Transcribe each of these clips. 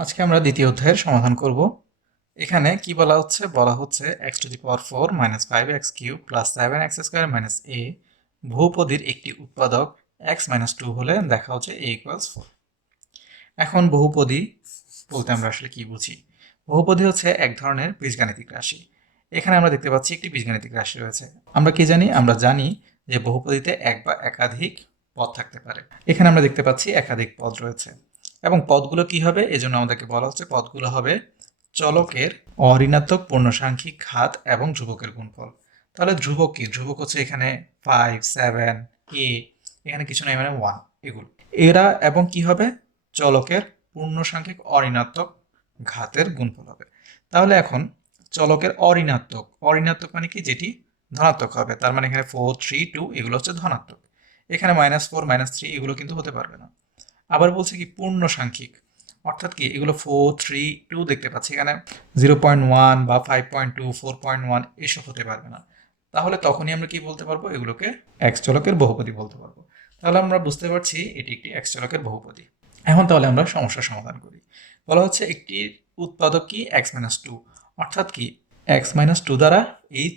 আজকে আমরা দ্বিতীয় অধ্যায়ের সমাধান করব। এখানে কি বলা হচ্ছে x two the power 4 minus 5x cube plus 7x square minus a বহুপদীর একটি উৎপাদক x মাইনাস 2 হলে দেখা হচ্ছে a ইকুয়ালস 4। এখন বহুপদী বলতে আমরা আসলে কি বুঝি? বহুপদী হচ্ছে এক ধরনের বীজগাণিতিক রাশি। এখানে আমরা দেখতে পাচ্ছি একটি বীজগাণিতিক রাশি রয়েছে। আমরা কি জানি? আমরা জানি যে বহুপদীতে এক বা একাধিক পদ থাকতে পারে। এখানে আমরা দেখতে পাচ্ছি একাধিক পদ রয়েছে এবং পদগুলো কি হবে, এজন্য আমাদেরকে বলা হচ্ছে পদগুলো হবে চলকের অঋণাত্মক পূর্ণসাংখ্যিক ঘাত এবং ধ্রুবকের গুণফল। তাহলে ধ্রুবক কি? ধ্রুবক হচ্ছে এখানে 5, 7, a, এখানে কিছু নাই মানে 1, এগুলো এরা এবং কি হবে চলকের পূর্ণসাংখ্যিক অঋণাত্মক ঘাতের গুণফল হবে। তাহলে এখন চলকের অঋণাত্মক মানে কি? যেটি ধনাত্মক হবে, তার মানে এখানে 4, 3, 2 এগুলো হচ্ছে ধনাত্মক। এখানে -4, -3 এগুলো কিন্তু হতে পারবে না। আবার বলছে কি পূর্ণ সাংখ্যিক, অর্থাৎ কি এগুলো 4, 3, 2 দেখতে পাচ্ছি, এখানে 0.1 বা 5.2, 4.1 এসব হতে পারবে না। তাহলে তখনই আমরা কি বলতে পারবো? এগুলোকে এক্স চলকের বহুপদী বলতে পারবো। তাহলে আমরা বুঝতে পারছি এটি একটি এক্স চলকের বহুপদী। এখন তাহলে আমরা সমস্যার সমাধান করি। বলা হচ্ছে একটি উৎপাদক কি x-2, অর্থাৎ কি x-2 দ্বারা এই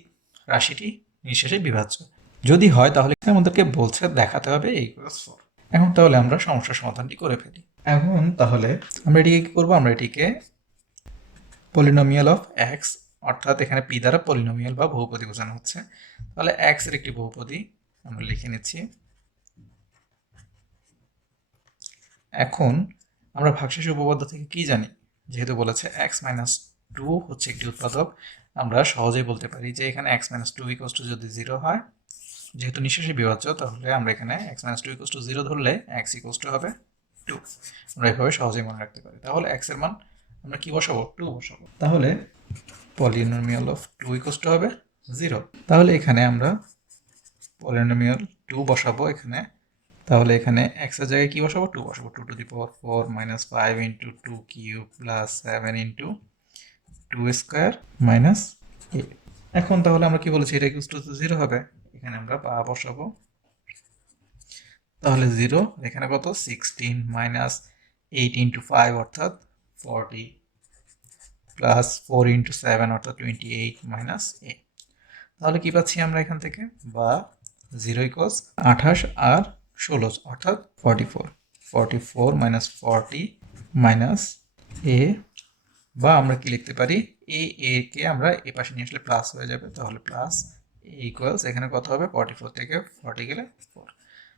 রাশিটি নিঃশেষে বিভাজ্য। যদি হয় তাহলে আমাদেরকে বলছে দেখাতে হবে a ইকুয়ালস 4। এখন তাহলে আমরা সমস্যার সমাধানটি করে ফেলি। এখন তাহলে আমরা এটিকে কি করবো? আমরা এটিকে পলিনোমিয়াল অফ এক্স, অর্থাৎ এখানে পি দ্বারা পলিনোমিয়াল বা বহুপদী বোঝানো হচ্ছে। তাহলে এক্স এর একটি বহুপদী আমরা লিখে নিচ্ছি। এখন আমরা ভাগশেষ উপপাদ্য থেকে কি জানি? যেহেতু বলেছে x-2 হচ্ছে একটি উৎপাদক, আমরা সহজেই বলতে পারি যে এখানে x-2 ইকুয়ালস টু যদি 0 হয়, যেহেতু নিঃশেষে বিভাজ্য, তাহলে আমরা এখানে x-2 ইকুয়ালস টু 0 ধরলে x ইকুয়ালস টু হবে 2। আমরা এভাবে সহজেই মনে রাখতে পারি। তাহলে x এর মান আমরা কি বসাবো? 2 বসাবো। তাহলে পলিনোমিয়াল অফ 2 ইকুয়ালস টু হবে 0। তাহলে এখানে আমরা পলিনোমিয়াল 2 বসাবো এখানে। তাহলে এখানে x এর জায়গায় কি বসাবো? 2 বসাবো। 2 two the power 4 minus 5 into 2 cube plus 7 into 2 square minus a। এখন তাহলে আমরা কি বলেছি? এটা ইকুয়ালস টু 0 হবে। এখানে আমরা বসাবো। তাহলে 0, এখানে কত? 16 মাইনাস 8 ইন্টু 5 অর্থাৎ 40 প্লাস 4 ইন্টু 7 অর্থাৎ 28 মাইনাস a। তাহলে কি পাচ্ছি আমরা এখান থেকে? বা 0 ইকুয়ালস 28 আর 16 অর্থাৎ 44। 44 মাইনাস 40 মাইনাস a, বা আমরা কি লিখতে পারি? a কে আমরা এ পাশে নিয়ে আসলে প্লাস হয়ে যাবে, তাহলে প্লাস a ইকুয়ালস এখানে কত হবে? 44 থেকে 40 গেলে 4।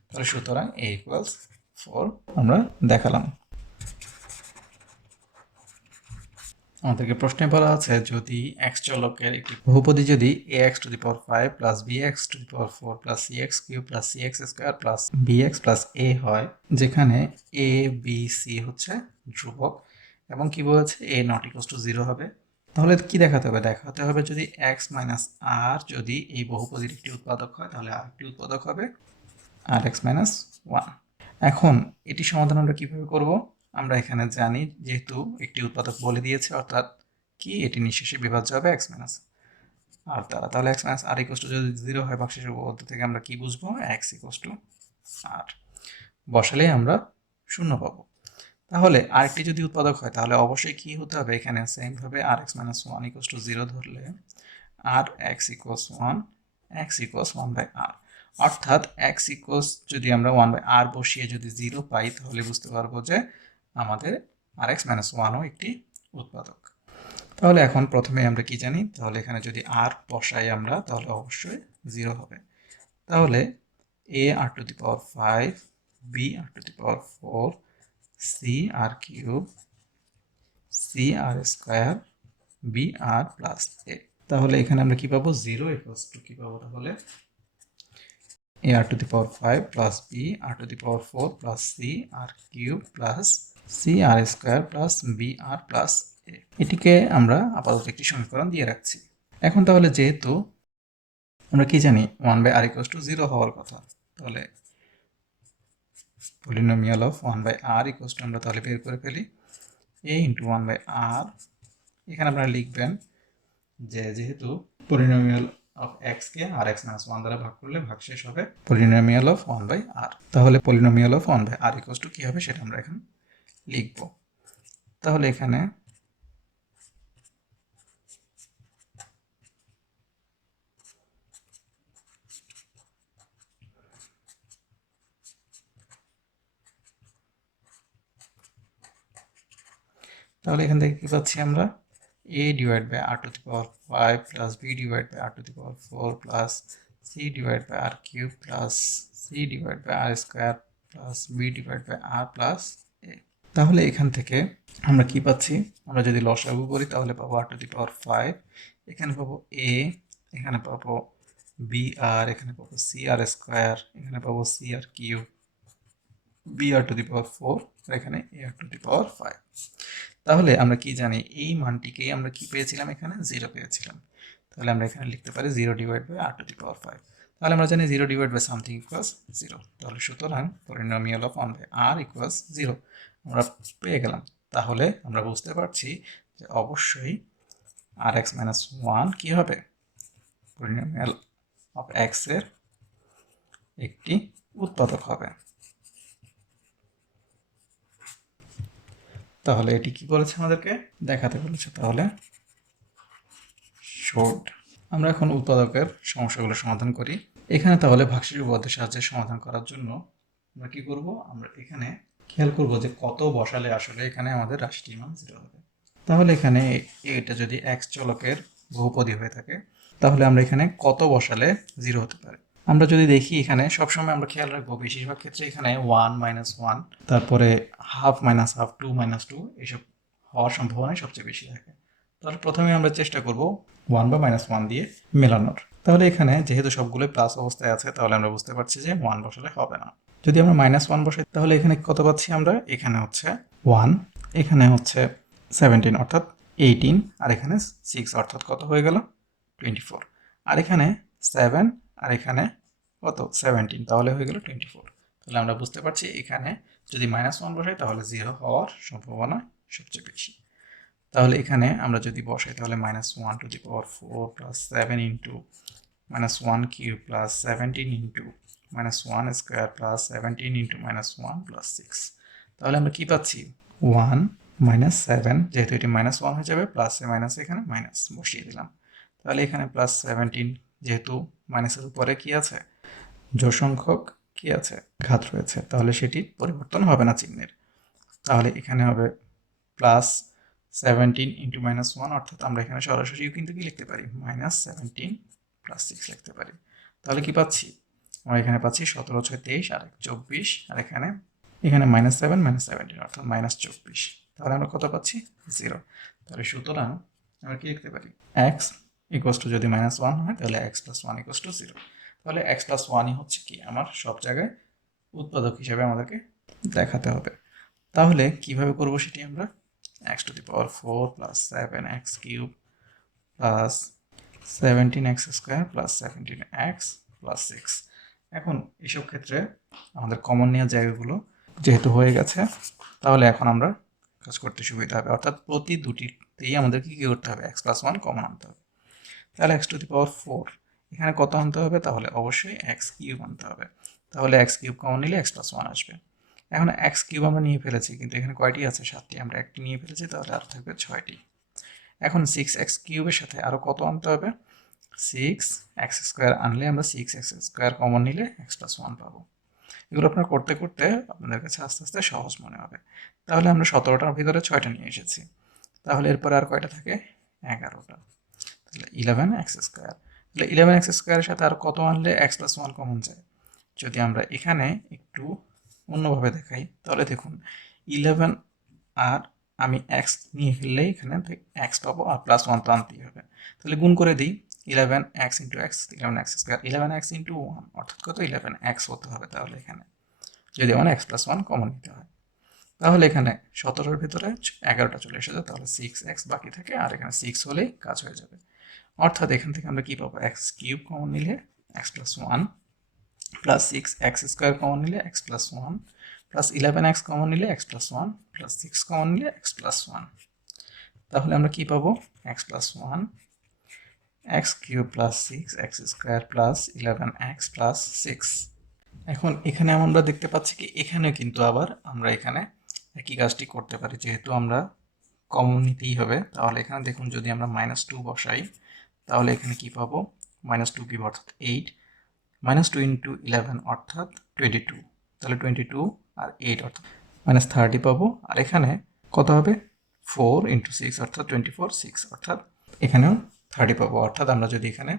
তাহলে সুতরাং a ইকুয়ালস 4 আমরা দেখালাম। আমাদেরকে প্রশ্নে বলা আছে যদি এক্স চলকের একটি বহুপদী যদি ax two the power 5 plus bx two the power 4 plus cx cube plus cx square plus bx plus a হয়, যেখানে a b c হচ্ছে ধ্রুবক এবং কি বলেছে a নট ইকুয়ালস টু 0 হবে, তাহলে কি দেখাতে হবে? দেখাতে হবে যদি x মাইনাস r যদি এই বহুপদীর একটি উৎপাদক হয়, তাহলে আরেকটি উৎপাদক হবে rx মাইনাস 1। এখন এটি সমাধান আমরা কিভাবে করব? আমরা এখানে জানি যেহেতু একটি উৎপাদক বলে দিয়েছে, অর্থাৎ কি এটি নিঃশেষে বিভাজ্য হবে x মাইনাস আর দ্বারা। তাহলে x মাইনাস আর ইকুয়ালস টু যদি 0 হয়, ভাগশেষের উপপাদ্য থেকে আমরা কি বুঝবো? x ইকুয়ালস টু r বসালে আমরা 0 পাবো। তাহলে আরেকটি যদি উৎপাদক হয় তাহলে অবশ্যই কি হতে হবে? এখানে সেম ভাবে rx মাইনাস 1 ইকুয়ালস টু 0 ধরলে rx equals 1, x equals 1 by r, অর্থাৎ x ইকুয়ালস যদি আমরা 1 বাই r বসিয়ে যদি 0 পাই, তাহলে বুঝতে পারবো যে আমাদের rx মাইনাস 1ও একটি উৎপাদক। তাহলে এখন প্রথমে আমরা কি জানি? তাহলে এখানে যদি r বসাই আমরা, তাহলে অবশ্যই 0 হবে। তাহলে a r to the power 5, b r to the power 4, c r cube, c r square, b r plus a। তাহলে এখানে আমরা কি পাবো? 0 ইকুয়ালস টু কি পাবো? তাহলে a r to the power 5 plus b r to the power 4 plus c r cube plus c r square plus b r plus a। এটিকে আমরা আপাতত একটি সমীকরণ দিয়ে রাখছি। এখন তাহলে যেহেতু আমরা কি জানি 1 বাই r ইকুয়ালস টু 0 হওয়ার কথা, তাহলে polynomial of 1 by r equals to আমরা তাহলে বের করে ফেলি a ইন্টু 1 বাই r। এখানে আপনারা লিখবেন যে যেহেতু পলিনোমিয়াল অফ x কে rx মাইনাস 1 দ্বারা ভাগ করলে ভাগশেষ হবে পলিনোমিয়াল অফ 1 বাই r। তাহলে polynomial of 1 by r equals to কি হবে সেটা আমরা এখন লিখব। তাহলে এখানে এখান থেকে কি পাচ্ছি আমরা a divide by r to the power 5 plus b divide by r to the power 4 plus c divide by r cube plus c divide by r square plus b divide by r plus a। তাহলে এখান থেকে আমরা কি পাচ্ছি, আমরা যদি লসাগু করি তাহলে পাবো r টু দি পাওয়ার 5, এখানে পাবো a, এখানে পাবো b r, এখানে পাবো c r স্কয়ার, এখানে পাবো c r cube, b r to the power 4 আর এখানে a r to the power 5। তাহলে আমরা কি জানি, এই মানটিকে আমরা কি পেয়েছিলাম, এখানে 0 পেয়েছিলাম। তাহলে আমরা এখানে লিখতে পারি 0 divide by r to the power 5। তাহলে আমরা জানি 0 ডিভাইড বাই সামথিং ইকুয়ালস 0। তাহলে সুতরাং polynomial of 1 by r equals 0 আমরা পেয়ে গেলাম। তাহলে আমরা বুঝতে পারছি যে অবশ্যই rx মাইনাস 1 কি হবে, পলিনোমিয়াল অফ x এর একটি উৎপাদক হবে। তাহলে এটি কি বলেছে, আমাদেরকে দেখাতে বলেছে। তাহলে শর্ট আমরা এখন উৎপাদকের সমস্যাগুলো সমাধান করি। এখানে তাহলে ভাগশেষ উপপাদ্যের সাহায্যে সমাধান করার জন্য আমরা কি করব, আমরা এখানে খেয়াল করব যে কত বসালে আসলে এখানে আমাদের রাশিটির মান 0 হবে। তাহলে এখানে এটা যদি x চলকের বহুপদী হয়ে থাকে তাহলে আমরা এখানে কত বসালে 0 হতে পারে। আমরা যদি দেখি এখানে সবসময় আমরা খেয়াল রাখবো, বেশিরভাগ ক্ষেত্রে এখানে 1 মাইনাস 1, তারপরে হাফ মাইনাস হাফ, 2 মাইনাস 2 এসব হওয়ার সম্ভাবনাই সবচেয়ে বেশি থাকে। তাহলে প্রথমে আমরা চেষ্টা করব 1 বা মাইনাস 1 দিয়ে মেলানোর। তাহলে এখানে যেহেতু সবগুলো প্লাস অবস্থায় আছে তাহলে আমরা বুঝতে পারছি যে 1 বসালে হবে না। যদি আমরা মাইনাস 1 বসাই তাহলে এখানে কত পাচ্ছি আমরা, এখানে হচ্ছে 1, এখানে হচ্ছে 17 অর্থাৎ 18, আর এখানে 6 অর্থাৎ কত হয়ে গেল 24, আর এখানে 7 আর এখানে কত 17, তাহলে হয়ে গেল 24। তাহলে আমরা বুঝতে পারছি এখানে যদি মাইনাস 1 বসাই তাহলে 0 হওয়ার সম্ভাবনা সবচেয়ে বেশি। তাহলে এখানে আমরা যদি বসাই তাহলে minus 1 two the power 4 plus 7 into minus 1 cube plus 17 into minus 1 square plus 17 into minus 1 plus 6। তাহলে আমরা কি পাচ্ছি 1 মাইনাস 7, যেহেতু এটি মাইনাস 1 হয়ে যাবে, প্লাসে মাইনাসে এখানে মাইনাস বসিয়ে দিলাম। তাহলে এখানে প্লাস 17, যেহেতু মাইনাসের উপরে কি আছে, জোড় সংখ্যক কি আছে, ঘাত রয়েছে, তাহলে সেটি পরিবর্তন হবে না চিহ্নের। তাহলে এখানে হবে প্লাস 17 ইন্টু মাইনাস 1, অর্থাৎ আমরা এখানে সরাসরিও কিন্তু কি লিখতে পারি, মাইনাস 17 প্লাস 6 লিখতে পারি। তাহলে কি পাচ্ছি, আমরা এখানে পাচ্ছি 17 6 23 আর 24, আর এখানে মাইনাস 7 মাইনাস 17 অর্থাৎ মাইনাস 24। তাহলে আমরা কত পাচ্ছি 0। তাহলে সুতরাং আমরা কি লিখতে পারি, x ইকুয়ালস টু, যদি মাইনাস 1 হয় তাহলে x প্লাস 1 ইকুয়ালস টু 0। তাহলে x প্লাস 1ই হচ্ছে কি আমার সব জায়গায় উৎপাদক হিসেবে আমাদেরকে দেখাতে হবে। তাহলে কিভাবে করব সেটি আমরা, x to the power 4 plus 7x cube plus 17x square plus 17x plus 6। এখন এইসব ক্ষেত্রে আমাদের কমন নেওয়ার জায়গাগুলো যেহেতু হয়ে গেছে, তাহলে এখন আমরা কাজ করতে সুবিধা হবে, অর্থাৎ প্রতি দুটিতেই আমাদের কি করতে হবে, x plus 1 কমন আনতে হবে। তাহলে x to the power 4 এখানে কত আনতে হবে, তাহলে অবশ্যই x কিউব আনতে হবে। তাহলে x কিউব কমন নিলে x plus 1 আসবে। এখন এক্স কিউব আমরা নিয়ে ফেলেছি, কিন্তু এখানে কয়টি আছে, 7টি, আমরা একটি নিয়ে ফেলেছি, তাহলে আর থাকবে 6টি। এখন 6x কিউবের সাথে আরও কত আনতে হবে, 6x স্কোয়ার আনলে আমরা 6x স্কোয়ার কমন নিলে x প্লাস 1 পাবো। এগুলো আপনার করতে করতে আপনাদের কাছে আস্তে আস্তে সহজ মনে হবে। তাহলে আমরা 17টার ভিতরে 6টা নিয়ে এসেছি, তাহলে এরপরে আর কয়টা থাকে, 11টা। তাহলে 11x স্কোয়ার, তাহলে 11x স্কোয়ারের সাথে আর কত আনলে x প্লাস 1 কমন যায়। যদি আমরা এখানে একটু অন্যভাবে দেখাই তাহলে দেখুন 11 আর আমি x নিয়ে ফেললেই এখানে x পাবো, আর প্লাস 1 তো আনতেই হবে। তাহলে গুণ করে দিই, 11x into x, 11x square, 11x into 1 অর্থাৎ কত 11x হতে হবে। তাহলে এখানে যদি আমার x প্লাস 1 কমন নিতে হয়, তাহলে এখানে 17-এর ভিতরে 11টা চলে এসেছে, তাহলে 6x বাকি থাকে, আর এখানে 6 হলেই কাজ হয়ে যাবে। অর্থাৎ এখান থেকে আমরা কি পাবো, x কিউব কমন নিলে x plus 1 plus 6x square common নিলে x plus 1 plus 11x common নিলে x প্লাস 1 প্লাস 6 কমন নিলে x প্লাস 1। তাহলে আমরা কি পাবো, x plus 1 x cube plus 6x square plus 11x plus 6। এখন এখানে আমরা দেখতে পাচ্ছি কি এখানে কিন্তু আবার আমরা এখানে একই কাজটি করতে পারি, যেহেতু আমরা কমন নিতেই হবে। তাহলে এখানে দেখুন যদি আমরা -2 বসাই তাহলে এখানে কি পাবো, -2 কিউব অর্থাৎ 8, -2 ইন্টু 11 অর্থাৎ 22, তাহলে 22 আর 8 অর্থাৎ -30 পাবো। আর এখানে কত হবে, 4 ইন্টু 6 অর্থাৎ 24, 6 অর্থাৎ এখানেও 30 পাবো। অর্থাৎ আমরা যদি এখানে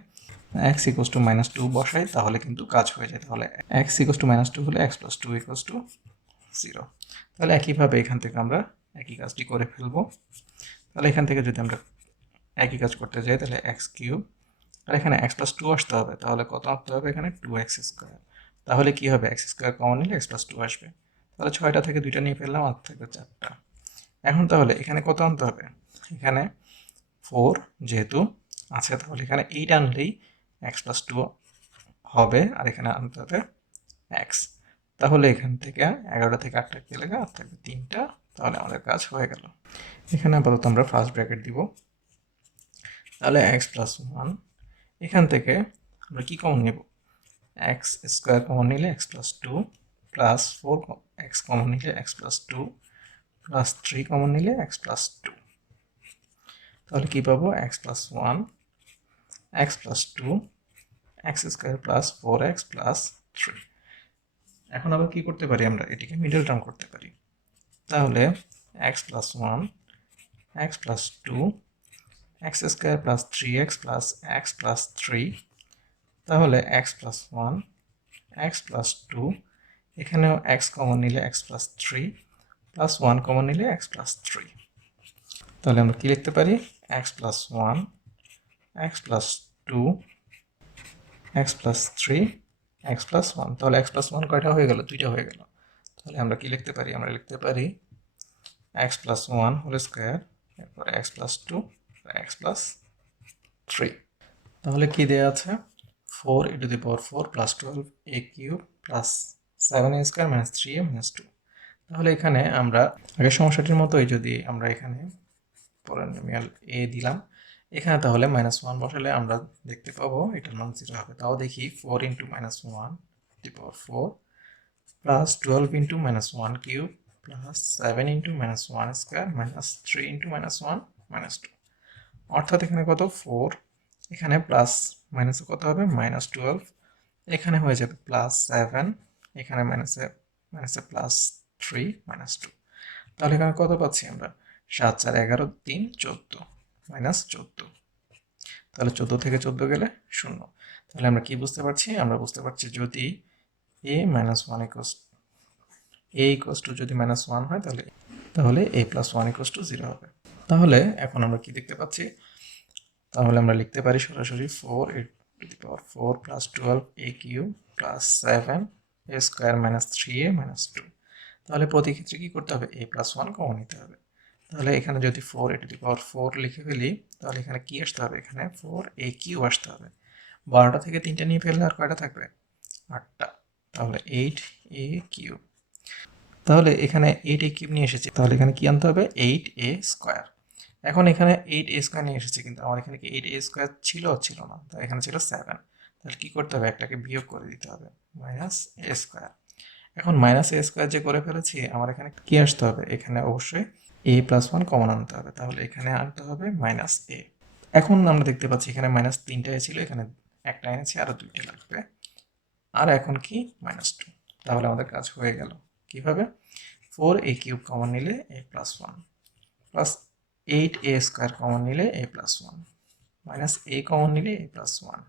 x ইকুয়ালস টু -2 বসাই তাহলে কিন্তু কাজ হয়ে যায়। তাহলে x ইকুয়ালস টু -2 হলে x প্লাস 2 ইকুয়ালস টু 0। তাহলে একইভাবে এখান থেকে আমরা একই কাজটি করে ফেলবো। তাহলে এখান থেকে যদি আমরা একই কাজ করতে যাই তাহলে x কিউব, আর এখানে x প্লাস 2 আসতে হবে, তাহলে কত আনতে হবে এখানে 2x স্কোয়ার। তাহলে কি হবে, x স্কোয়ার কমন নিলে x প্লাস 2 আসবে। তাহলে 6টা থেকে 2টা নিয়ে ফেললাম, আর থাকবে 4টা। এখন তাহলে এখানে কত আনতে হবে, এখানে 4 যেহেতু আছে তাহলে এখানে 8 আনলেই x প্লাস 2 হবে, আর এখানে আনতে হবে x। তাহলে এখান থেকে 11টা থেকে 8টা গেলে আর থাকবে 3টা। তাহলে আমাদের কাজ হয়ে গেল। এখানে আপাতত আমরা ফার্স্ট ব্র্যাকেট দিব। তাহলে x প্লাস 1, এখান থেকে আমরা কি কমন নেব, x স্কোয়ার কমন নিলে x plus 2 plus 4x common নিলে x প্লাস 2 প্লাস 3 কমন নিলে x প্লাস 2। তাহলে কি পাবো, x plus 1, x plus 2, x square plus 4x plus 3। এখন আবার কি করতে পারি, আমরা এটিকে মিডল টার্ম করতে পারি। তাহলে x plus 1, x plus 2, x square plus 3x plus x plus 3। তাহলে x প্লাস 1, x প্লাস 2, এখানেও x কমন নিলে x প্লাস 3 প্লাস 1 কমন নিলে x প্লাস 3। তাহলে আমরা কি লিখতে পারি, x plus 1, x plus 2, x plus 3, x plus 1। তাহলে x প্লাস 1 কয়টা হয়ে গেল, 2টা হয়ে গেল। তাহলে আমরা কি লিখতে পারি, আমরা লিখতে পারি x প্লাস 1 হোল স্কোয়ার, এরপর x প্লাস 2, x প্লাস 3। তাহলে কি দেওয়া আছে, 4 two the power 4 plus 12a cube plus 7a square minus 3a minus 2। তাহলে এখানে আমরা আগের সমস্যাটির মতোই যদি আমরা এখানে পলিনোমিয়াল a দিলাম, এখানে তাহলে -1 বসালে আমরা দেখতে পাবো এটার মান 0 হবে। তাও দেখি 4 into -1 two the power 4 plus 12 into -1 cube plus 7 into -1 square minus 3 into -1 minus 2। অর্থাৎ এখানে কত, 4, এখানে প্লাস মাইনাসে কত হবে -12, এখানে হয়ে যাবে +7, এখানে মাইনাসে +3 -2। তাহলে এখানে কত পাচ্ছি আমরা, 7 4 11 3 14 -14। তাহলে 14 থেকে 14 গেলে 0। তাহলে আমরা কি বুঝতে পারছি, আমরা বুঝতে পারছি যদি a - 1 যদি -1 হয় তাহলে a + 1 = 0 হবে। তাহলে এখন আমরা কি দেখতে পাচ্ছি, তাহলে আমরা লিখতে পারি সরাসরি 4 two the power 4 plus 12a cube plus 7a square minus 3a minus 2। তাহলে প্রতি ক্ষেত্রে কি করতে হবে, a প্লাস 1 কমন নিতে হবে। তাহলে এখানে যদি 4a টু দি পাওয়ার 4 লিখে ফেলি তাহলে এখানে কি আসতে হবে, এখানে 4a কিউব আসতে হবে। 12টা থেকে 3টা নিয়ে ফেললে আর কয়টা থাকবে, 8টা। তাহলে 8a কিউব। তাহলে এখানে 8a কিউব নিয়ে এসেছি, তাহলে এখানে কি আনতে হবে, 8a স্কোয়ার। এখন এখানে 8a স্কোয়ার নিয়ে এসেছি, কিন্তু আমার এখানে কি 8a স্কোয়ার ছিল না, তাই এখানে ছিল 7। তাহলে কি করতে হবে, একটাকে বিয়োগ করে দিতে হবে, -a স্কোয়ার। এখন -a স্কোয়ার যে করে ফেলেছি, আমার এখানে কি আসতে হবে, এখানে অবশ্যই a + 1 কমন আনতে হবে। তাহলে এখানে আনতে হবে -a। এখন আমরা দেখতে পাচ্ছি এখানে -3টা ছিল, এখানে একটা এনেছি, আরো 2টা লাগবে। আর এখন কি -2। তাহলে আমাদের কাজ হয়ে গেল। কিভাবে, 4a কিউব কমন নিলে a + 1 plus 8a square common নিলে a + 1 মাইনাস a কমন নিলে a + 1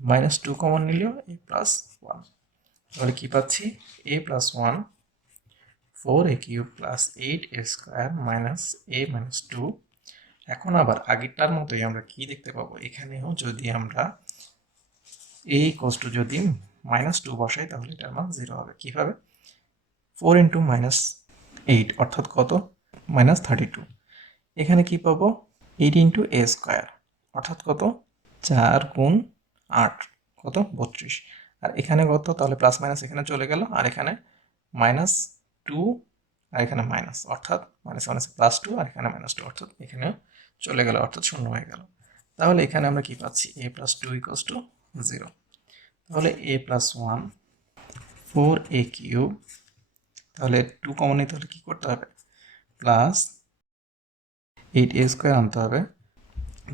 -2 কমন নিলেও a + 1। তাহলে কি পাচ্ছি, a + 1 4a cube plus 8a square minus a - 2। এখন আবার আগেরটার মতোই আমরা কি দেখতে পাবো, এখানেও যদি আমরা a = যদি -2 বসাই তাহলে এটার মান 0 হবে। কিভাবে, 4 ইন্টু -8 অর্থাৎ কত, -32। এখানে কি পাবো, 8 ইন্টু a স্কোয়ার অর্থাৎ কত, 4 গুণ 8 কত, 32। আর এখানে কত, তাহলে প্লাস মাইনাস এখানে চলে গেল, আর এখানে -2 আর এখানে মাইনাস, অর্থাৎ +2 আর এখানে -2 অর্থাৎ এখানে চলে গেল, অর্থাৎ 0 হয়ে গেল। তাহলে এখানে আমরা কি পাচ্ছি, a + 2 = 0। তাহলে a + 1 4a কিউব, তাহলে 2 কমন নিতে হলে কি করতে হবে, প্লাস 8a স্কোয়ার আনতে হবে।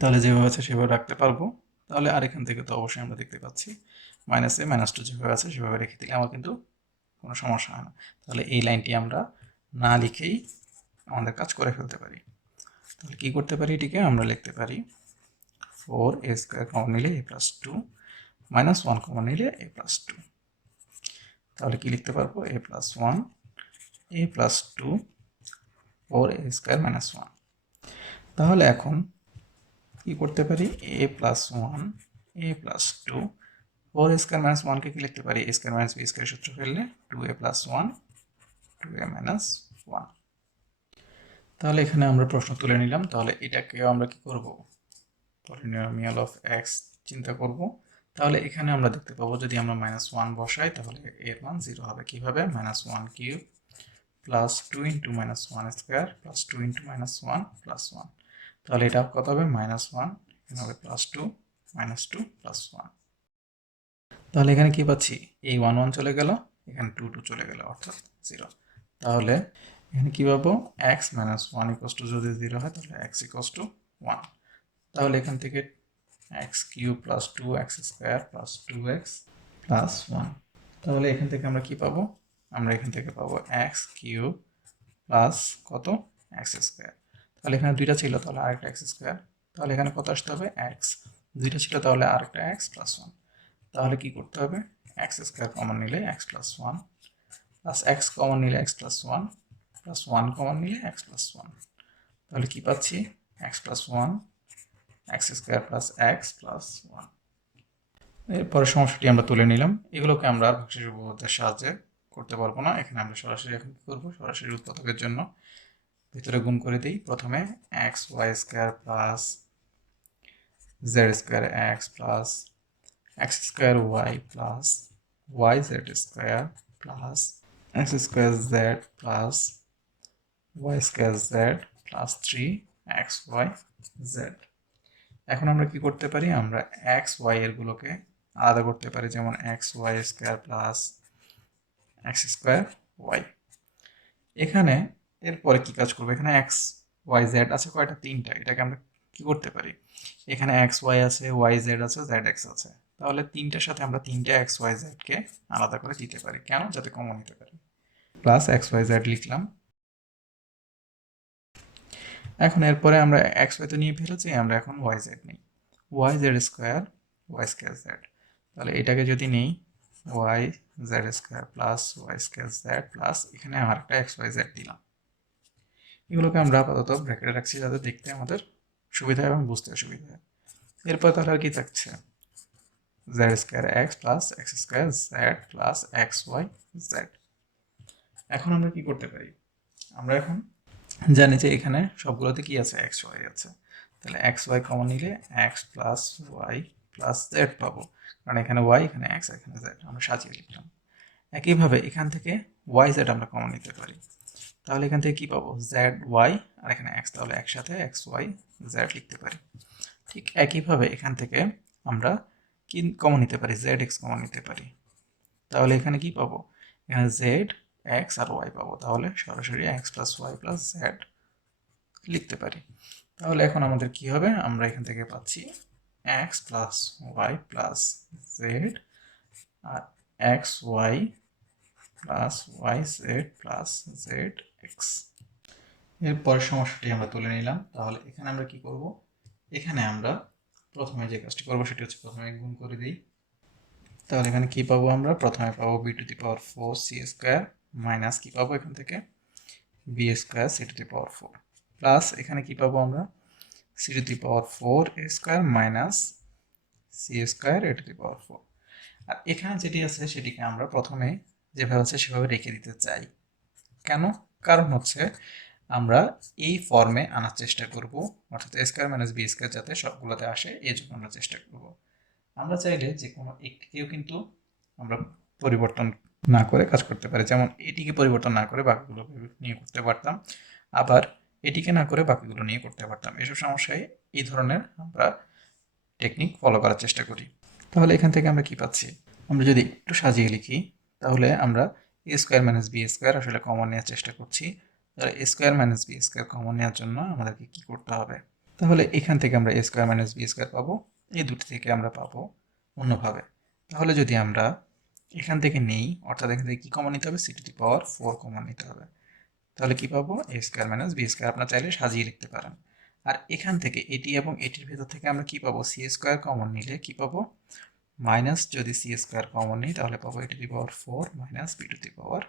তাহলে যেভাবে আছে সেভাবে রাখতে পারবো। তাহলে আর এখান থেকে তো অবশ্যই আমরা দেখতে পাচ্ছি -a -2 যেভাবে আছে সেভাবে রেখে দিলে আমার কিন্তু কোনো সমস্যা হয় না। তাহলে এই লাইনটি আমরা না লিখেই আমাদের কাজ করে ফেলতে পারি। তাহলে কি করতে পারি, এটিকে আমরা লিখতে পারি 4a স্কোয়ার কমন নিলে a+2 -1 কমন নিলে a+2। তাহলে কি লিখতে পারবো, a+1 a+2 4a স্কোয়ার -1। তাহলে এখন কি করতে পারি, a+1 a+2 4 স্কোয়ার -1 কে কি লিখতে পারি, a স্কোয়ার b স্কোয়ার সূত্র ফেললে 2a+1 2a -1। তাহলে এখানে আমরা প্রশ্ন তুলে নিলাম। তাহলে এটাকে আমরা কি করব, পলিনোমিয়াল অফ এক্স চিন্তা করব। তাহলে এখানে আমরা দেখতে পাবো যদি আমরা -1 বসাই তাহলে এর মান 0 হবে। কিভাবে, -1 cube plus 2 into -1 square plus 2 into -1 plus 1। তাহলে এটা কত হবে, -1 এখানে হবে +2 -2 প্লাস 1। তাহলে এখানে কি পাচ্ছি, এই 1 1 চলে গেল, এখানে 2 2 চলে গেল অর্থাৎ 0। তাহলে এখানে কি পাবো, x -1 যদি 0 হয় তাহলে x 1। তাহলে এখান থেকে x cube plus 2x square plus 2x plus 1। তাহলে এখান থেকে আমরা কি পাবো, আমরা এখান থেকে পাবো x কিউব প্লাস কত, x স্কোয়ার। তাহলে এখানে দুইটা ছিল তাহলে আরেকটা x স্কোয়ার। তাহলে এখানে কত আসতে হবে, x। দুইটা ছিল তাহলে আরেকটা x প্লাস 1। তাহলে কি করতে হবে, x স্কোয়ার কমন নিলে x plus 1 plus x common নিলে x প্লাস 1 প্লাস 1 কমন নিলে x প্লাস 1। তাহলে কি পাচ্ছি, x plus 1 x square plus x plus 1। এরপরে সমস্যাটি আমরা তুলে নিলাম। এগুলোকে আমরা ভাগশেষ উপপাদ্যের সাহায্যে করতে পারবো না। এখানে আমরা সরাসরি এখন কি করবো, সরাসরি উৎপাদকের জন্য ভিতরে গুণ করে দিই। প্রথমে x y square plus z square x plus x square y plus y z square plus x square z plus y square z plus 3xy z. এখন আমরা কি করতে পারি, আমরা এক্স ওয়াই এর গুলোকে আলাদা করতে পারি, যেমন x y square plus x square y. এখানে এরপরে কি কাজ করবো, এখানে এক্স ওয়াই জেড আছে কয়টা, তিনটা। এটাকে আমরা কি করতে পারি, এখানে এক্স ওয়াই আছে, ওয়াই জেড আছে, জেড এক্স আছে। তাহলে তিনটার সাথে আমরা তিনটা এক্স ওয়াই জেড কে আলাদা করে দিতে পারি, কেন, যাতে কমন নিতে পারি। প্লাস এক্স ওয়াই জেড লিখলাম। এখন এরপরে আমরা এক্স ওয়াই তো নিয়ে ফেলেছি, আমরা এখন ওয়াই জেড নিই। Y z square y square z. তাহলে এটাকে যদি নিই, y z square plus y square z plus এখানে আমার একটা এক্স ওয়াই জেড দিলাম। এগুলোকে আমরা আপাতত ব্র্যাকেটে রাখছি যাতে দেখতে আমাদের সুবিধা এবং বুঝতে সুবিধা হয়। এরপর তাহলে আর কি থাকছে, z square x plus x square z plus x y z. এখন আমরা কি করতে পারি, আমরা এখন জানি যে এখানে সবগুলোতে কি আছে, এক্স ওয়াই আছে। তাহলে এক্স ওয়াই কমন নিলে x plus y plus z পাবো, কারণ এখানে ওয়াই এখানে এক্স এখানে জেড আমরা সাজিয়ে লিখলাম। একইভাবে এখান থেকে ওয়াই জেড আমরা কমন নিতে পারি। তাহলে এখান থেকে কি পাবো, জেড ওয়াই আর এখানে এক্স, তাহলে একসাথে এক্স ওয়াই জেড লিখতে পারি। ঠিক একইভাবে এখান থেকে আমরা কি কমন নিতে পারি, জেড এক্স কমন নিতে পারি। তাহলে এখানে কি পাবো, এখানে জেড এক্স আর ওয়াই পাবো। তাহলে সরাসরি x plus y plus z লিখতে পারি। তাহলে এখন আমাদের কি হবে, আমরা এখান থেকে পাচ্ছি x plus y plus z আর x y plus y z plus z x. এরপরের সমস্যাটি আমরা তুলে নিলাম। তাহলে এখানে আমরা কি করব, এখানে আমরা প্রথমে যে কাজটি করবো সেটি হচ্ছে প্রথমে গুণ করে দিই। তাহলে এখানে কি পাবো, আমরা প্রথমে পাবো b to the power 4 c square minus কি পাবো এখান থেকে b square c to the power 4 plus এখানে কি পাবো আমরা c to the power 4 a square minus c square a to the power 4। আর এখানে যেটি আছে সেটিকে আমরা প্রথমে যেভাবে আছে সেভাবে রেখে দিতে চাই। কেন, কারণ হচ্ছে আমরা এই ফর্মে আনার চেষ্টা করব, অর্থাৎ এ স্কোয়ার মাইনাস বি স্কোয়ার যাতে সবগুলোতে আসে এই জন্য আমরা চেষ্টা করব। আমরা চাইলে যে কোনো একটিকেও কিন্তু আমরা পরিবর্তন না করে কাজ করতে পারি, যেমন এটিকে পরিবর্তন না করে বাকিগুলো নিয়ে করতে পারতাম, আবার এটিকে না করে বাকিগুলো নিয়ে করতে পারতাম। এসব সমস্যায় এই ধরনের আমরা টেকনিক ফলো করার চেষ্টা করি। তাহলে এখান থেকে আমরা কি পাচ্ছি, আমরা যদি একটু সাজিয়ে লিখি তাহলে আমরা a square minus b square আসলে কমন নেওয়ার চেষ্টা করছি। তাহলে a square minus b square common নেওয়ার জন্য আমাদেরকে কি করতে হবে? তাহলে এখান থেকে আমরা a square minus b square পাবো, এই দুটি থেকে আমরা পাবো অন্যভাবে। তাহলে যদি আমরা এখান থেকে নেই, অর্থাৎ এখান থেকে কি কমন নিতে হবে? C to the power 4 common নিতে হবে। তাহলে কি পাবো? A square minus b square. আপনারা চাইলে সাজিয়ে লিখতে পারেন। আর এখান থেকে এটি এবং এটির ভেতর থেকে আমরা কি পাবো? সি স্কোয়ার কমন নিলে কি পাবো? মাইনাস যদি সি স্কোয়ার কমন নিই তাহলে পাবো a to the power 4 minus b to the power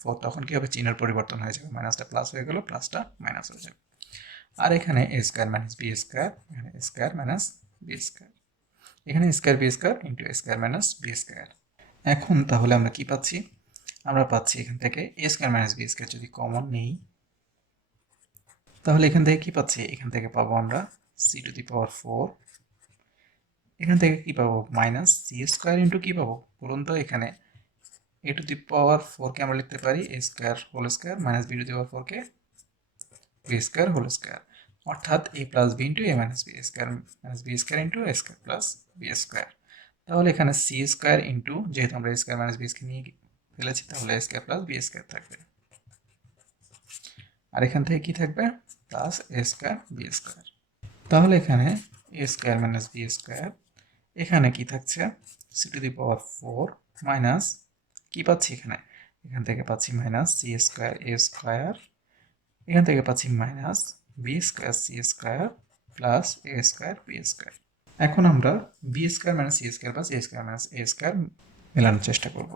4। তখন কি হবে? চিহ্নের পরিবর্তন হয়ে যাবে, মাইনাসটা প্লাস হয়ে গেল, প্লাসটা মাইনাস হয়ে যাবে। আর এখানে a square minus b square, এখানে a square minus b square, এখানে square b square into a square minus b square. এখন তাহলে আমরা কি পাচ্ছি? আমরা পাচ্ছি এখান থেকে এ স্কোয়ার মাইনাস বি স্কোয়ার যদি কমন নেই তাহলে এখান থেকে কি পাচ্ছি? এখান থেকে পাবো আমরা সি টু দি পাওয়ার 4, এখান থেকে কি পাবো? মাইনাস সি স্কোয়ার ইন্টু কি পাবো বলুন তো? এখানে এ টু দি পাওয়ার 4 কে আমরা লিখতে পারি a square whole square minus b to the power 4 কে বি স্কোয়ার হোল স্কোয়ার, অর্থাৎ a plus b into a minus b square minus b square into a square plus b square. তাহলে এখানে C square into, যেহেতু আমরা square minus b square নিয়ে ফেলেছি, তাহলে a square plus b square থাকবে। আর এখান থেকে কি থাকবে? Plus a square b square. তাহলে এখানে a square minus b square, এখানে কি থাকছে? C to the power 4 minus কি পাচ্ছি এখানে? এখান থেকে পাচ্ছি minus c square a square, এখান থেকে পাচ্ছি minus b square c square plus a square b square. এখন আমরা b square minus c square plus a square minus a square মেলানোর চেষ্টা করব।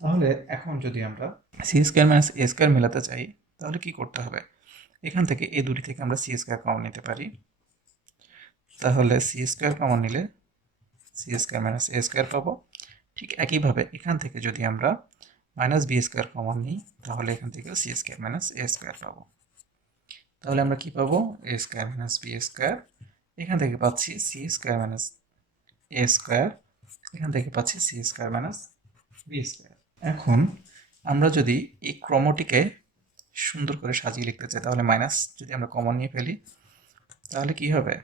তাহলে এখন যদি আমরা C square minus a square মেলাতে চাই তাহলে কি করতে হবে? এখান থেকে এই দুটি থেকে আমরা সি স্কোয়ার কমন নিতে পারি। তাহলে সি স্কোয়ার কমন নিলে C square minus a square পাবো। ঠিক একইভাবে এখান থেকে যদি আমরা মাইনাস বি স্কোয়ার কমন নিই তাহলে এখান থেকে c square minus a square পাবো। তাহলে আমরা কি পাবো? A square minus b square, এখান থেকে পাচ্ছি c square minus a square, এখান থেকে পাচ্ছি c square minus b square. এখন আমরা যদি এই ক্রমটিকে সুন্দর করে সাজিয়ে লিখতে চাই তাহলে মাইনাস যদি আমরা কমন নিয়ে ফেলি তাহলে কি হবে?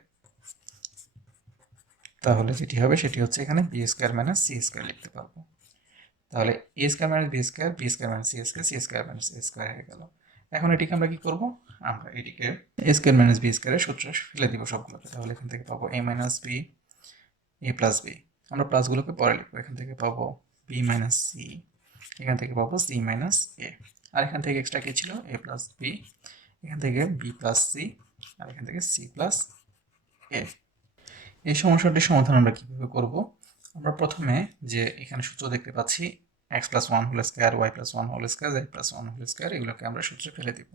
তাহলে যেটি হবে সেটি হচ্ছে এখানে b square minus c square লিখতে পারবো। তাহলে a square minus b square, b square minus c square, c square minus a square হয়ে গেল। এখন এটিকে আমরা কি করব? আমরা এটিকে এ স্কোয়ার মাইনাস বি স্কোয়ারের সূত্রে ফেলে দিব সবগুলোকে। তাহলে এখান থেকে পাবো এ মাইনাস বি, এ প্লাস বি, আমরা প্লাসগুলোকে পরে লিখবো। এখান থেকে পাবো বি মাইনাস সি, এখান থেকে পাবো সি মাইনাস এ, আর এখান থেকে এক্সট্রা কি ছিল? এ প্লাস বি, এখান থেকে বি প্লাস সি, আর এখান থেকে সি প্লাস এ। এই সমস্যাটির সমাধান আমরা কিভাবে করব? আমরা প্রথমে যে এখানে সূত্র দেখতে পাচ্ছি x plus one whole square, y plus one whole square, z plus one whole square, এগুলোকে আমরা সূত্রে ফেলে দিব।